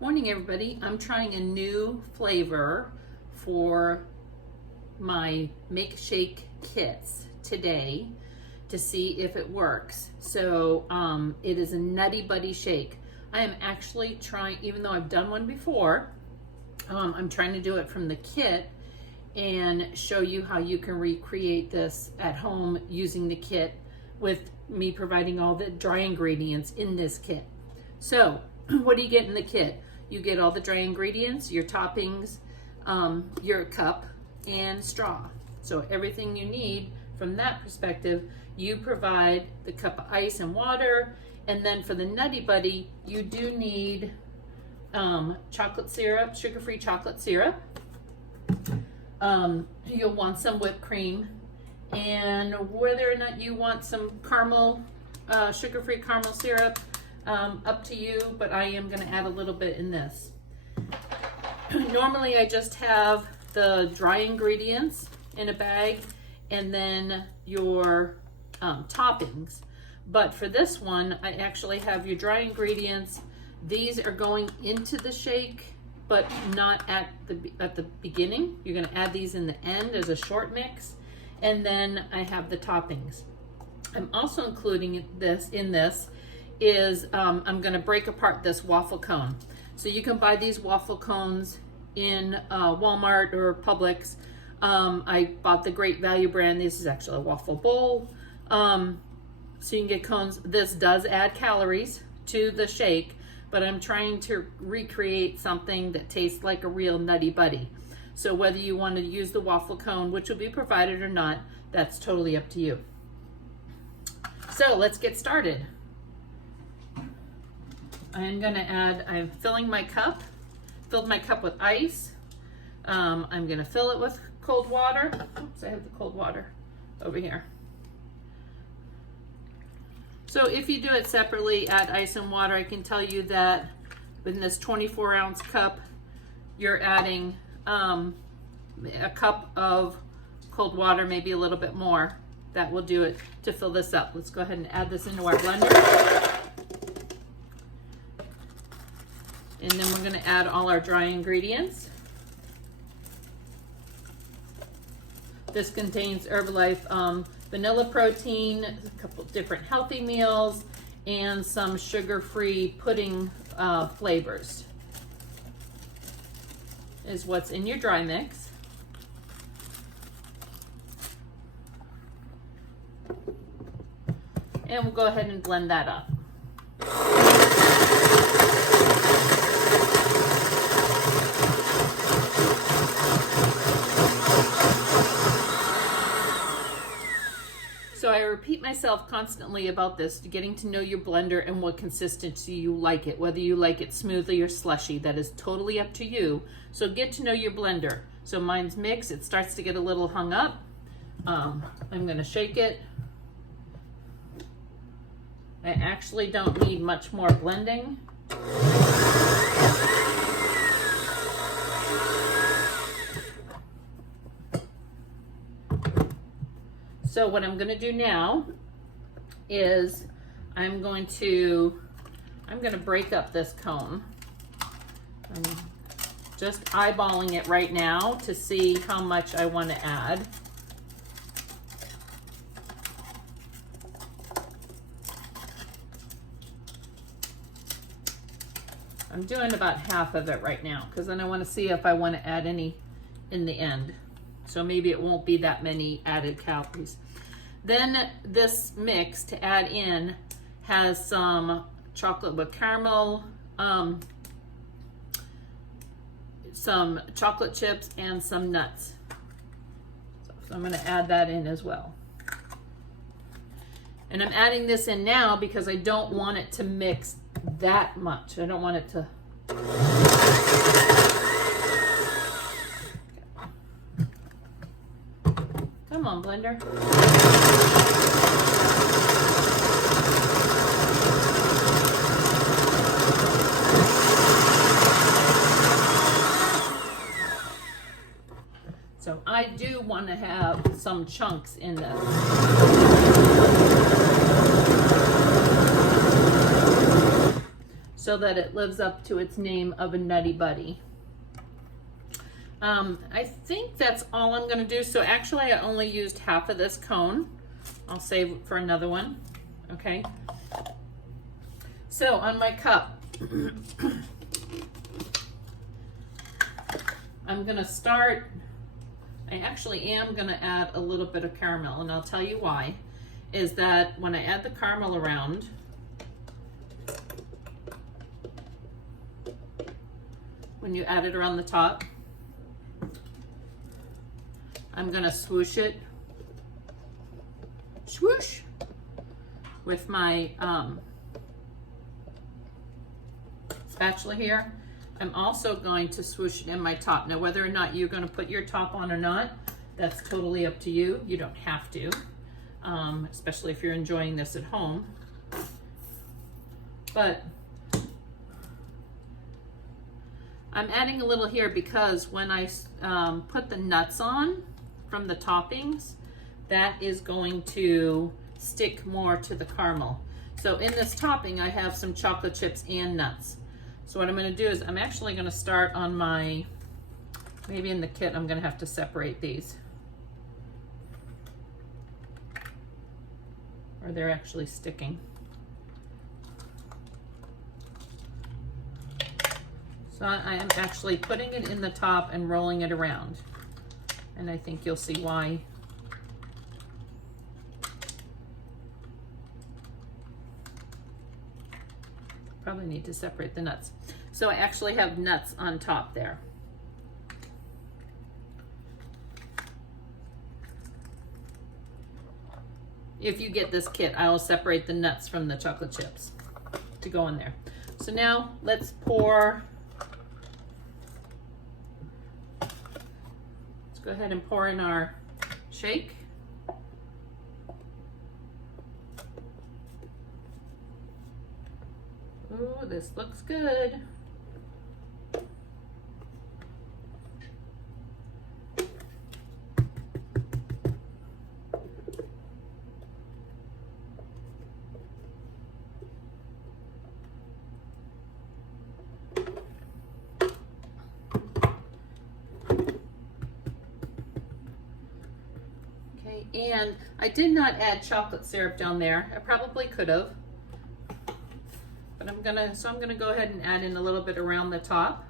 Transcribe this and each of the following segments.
Morning everybody. I'm trying a new flavor for my make shake kits today to see if it works. So it is a Nutty Buddy shake. I am actually trying, even though I've done one before, I'm trying to do it from the kit and show you how you can recreate this at home using the kit with me providing all the dry ingredients in this kit. So what do you get in the kit? You get all the dry ingredients, your toppings, your cup, and straw. So everything you need from that perspective, you provide the cup of ice and water. And then for the Nutty Buddy, you do need chocolate syrup, sugar-free chocolate syrup. You'll want some whipped cream. And whether or not you want some caramel, sugar-free caramel syrup, up to you, but I am going to add a little bit in this. Normally I just have the dry ingredients in a bag and then your toppings, but for this one I actually have your dry ingredients. These are going into the shake but not at the beginning. You're going to add these in the end as a short mix, and then I have the toppings. I'm also including this is I'm going to break apart this waffle cone. So you can buy these waffle cones in Walmart or Publix. I bought the Great Value brand. This is actually a waffle bowl. So you can get cones. This does add calories to the shake, but I'm trying to recreate something that tastes like a real Nutty Buddy. So whether you want to use the waffle cone, which will be provided or not, that's totally up to you. So let's get started. I'm going to add, I'm filling my cup, filled my cup with ice. I'm going to fill it with cold water. Oops, I have the cold water over here. So if you do it separately, add ice and water, I can tell you that in this 24-ounce cup, you're adding a cup of cold water, maybe a little bit more. That will do it to fill this up. Let's go ahead and add this into our blender. And then we're going to add all our dry ingredients. This contains Herbalife vanilla protein, a couple different healthy meals, and some sugar-free pudding flavors is what's in your dry mix. And we'll go ahead and blend that up. So I repeat myself constantly about this, getting to know your blender and what consistency you like it, whether you like it smoothly or slushy, that is totally up to you. So get to know your blender. So mine's mixed, it starts to get a little hung up. I'm gonna shake it. I actually don't need much more blending. So what I'm going to do now is I'm going to break up this cone. I'm just eyeballing it right now to see how much I want to add. I'm doing about half of it right now because then I want to see if I want to add any in the end. So maybe it won't be that many added calories. Then this mix to add in has some chocolate with caramel, some chocolate chips, and some nuts. So I'm going to add that in as well. And I'm adding this in now because I don't want it to mix that much. I don't want it to... Come on, blender. So I do want to have some chunks in this. so that it lives up to its name of a Nutty Buddy. I think that's all I'm going to do. So actually I only used half of this cone. I'll save it for another one. Okay. So on my cup, I'm going to start, I actually am going to add a little bit of caramel, and I'll tell you why. Is that when I add the caramel around, when you add it around the top, I'm going to swoosh it, swoosh, with my spatula here. I'm also going to swoosh it in my top. Now, whether or not you're going to put your top on or not, that's totally up to you. You don't have to, especially if you're enjoying this at home. But I'm adding a little here because when I put the nuts on from the toppings, that is going to stick more to the caramel. So in this topping, I have some chocolate chips and nuts. So what I'm going to do is I'm actually going to start on my, maybe in the kit, I'm going to have to separate these. Or they're actually sticking. So I am actually putting it in the top and rolling it around. And I think you'll see why. Probably need to separate the nuts. So I actually have nuts on top there. If you get this kit, I will separate the nuts from the chocolate chips to go in there. So now let's pour. Let's go ahead and pour in our shake. Ooh, this looks good. Okay, and I did not add chocolate syrup down there. I probably could have. But I'm gonna go ahead and add in a little bit around the top.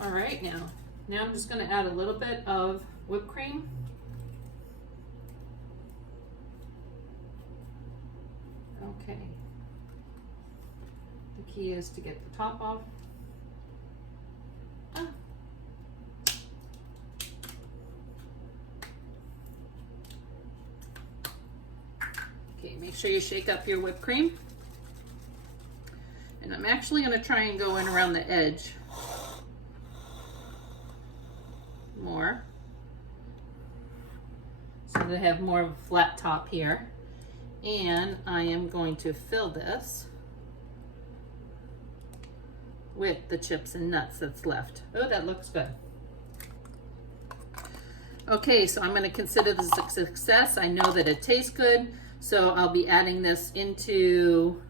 All right, now I'm just gonna add a little bit of whipped cream. Okay. The key is to get the top off. Okay, make sure you shake up your whipped cream. And I'm actually going to try and go in around the edge more, so that I have more of a flat top here. And I am going to fill this with the chips and nuts that's left. Oh, that looks good. Okay, so I'm going to consider this a success. I know that it tastes good. So I'll be adding this into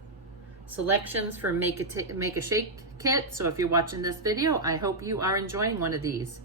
selections for Make a Shake kit. So if you're watching this video, I hope you are enjoying one of these.